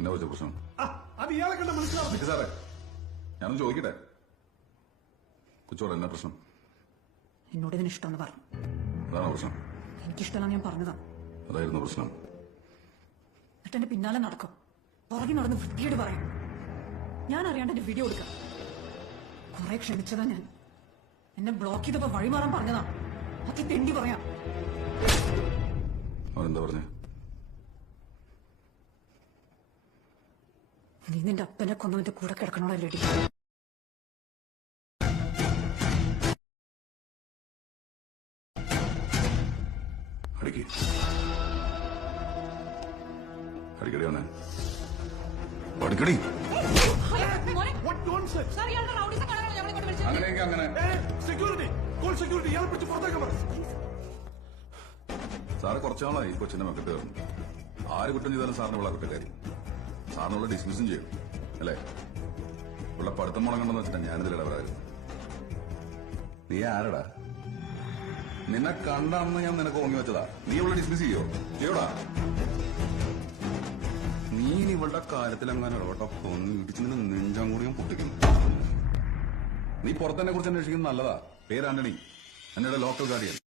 എന്നാ വെച്ച പ്രശ്നം? ആ, അത് ഇയാളെ കണ്ട മനസ്സിലാവും സാറേ ഞാനൊന്ന് ചോദിക്കട്ടെ? കൊച്ചോടെ എന്നാ പ്രശ്നം? എന്നോട് ഇതിന് ഇഷ്ടമെന്ന് പറഞ്ഞു അതാണോ പ്രശ്നം? എനിക്കിഷ്ടമല്ല ഞാൻ പറഞ്ഞതാ. അതായിരുന്നു പ്രശ്നം. എന്നിട്ട് എന്റെ പിന്നാലെ നടക്കും. പുറകെ നടന്ന് വൃത്തിയോട് പറയും. ഞാൻ അറിയാണ്ട് എന്റെ വീഡിയോ എടുക്കാം. കുറെ ക്ഷണിച്ചതാ ഞാൻ. എന്നെ ബ്ലോക്ക് ചെയ്തപ്പോ വഴിമാറാൻ പറഞ്ഞതാ. അത് തെണ്ടി പറയാം. അവരെന്താ പറഞ്ഞേ? നീ നിന്റെ അപ്പനെ കൊന്നവന്റെ കൂടെ nonsense? അങ്ങനെയെങ്കിൽ അങ്ങനെ. ഏ, security, call security, ഇയാളെ പിടിച്ച് പുറത്തേക്കാൻ പറ. സാറ് കുറച്ചാളായി കൊച്ചിന്റെ മക്കൾ ആര് കുറ്റം ചെയ്താലും സാറിന് ഇവിടെ കുറ്റക്കാരി. സാറിനുള്ള ഡിസ്മിസും ചെയ്യും അല്ലേ? ഉള്ള പഠിത്തം മുടങ്ങണ്ടെന്ന് വെച്ചിട്ടാ ഞാനിതിൽ ഇടപെടായിരുന്നു നീ ആരടാ? നിന്നെ കണ്ടാന്ന് ഞാൻ നിനക്ക് ഓങ്ങി വെച്ചതാ. നീ ഇവിടെ ഡിസ്മിസ് ചെയ്യോ? ചെയ്യോടാ? നീ ഇവളുടെ കാര്യത്തിലെങ്ങാനും അങ്ങനെ ഒന്ന് നിന്ന് നെഞ്ചാൻ കൂടി ഞാൻ പൊട്ടിക്കുന്നു. നീ പുറത്തന്നെ കുറിച്ച് അന്വേഷിക്കുന്നത് നല്ലതാ. പേര് ആന്റണി. എന്നോട് ലോക്കൽ ഗാർഡിയൻ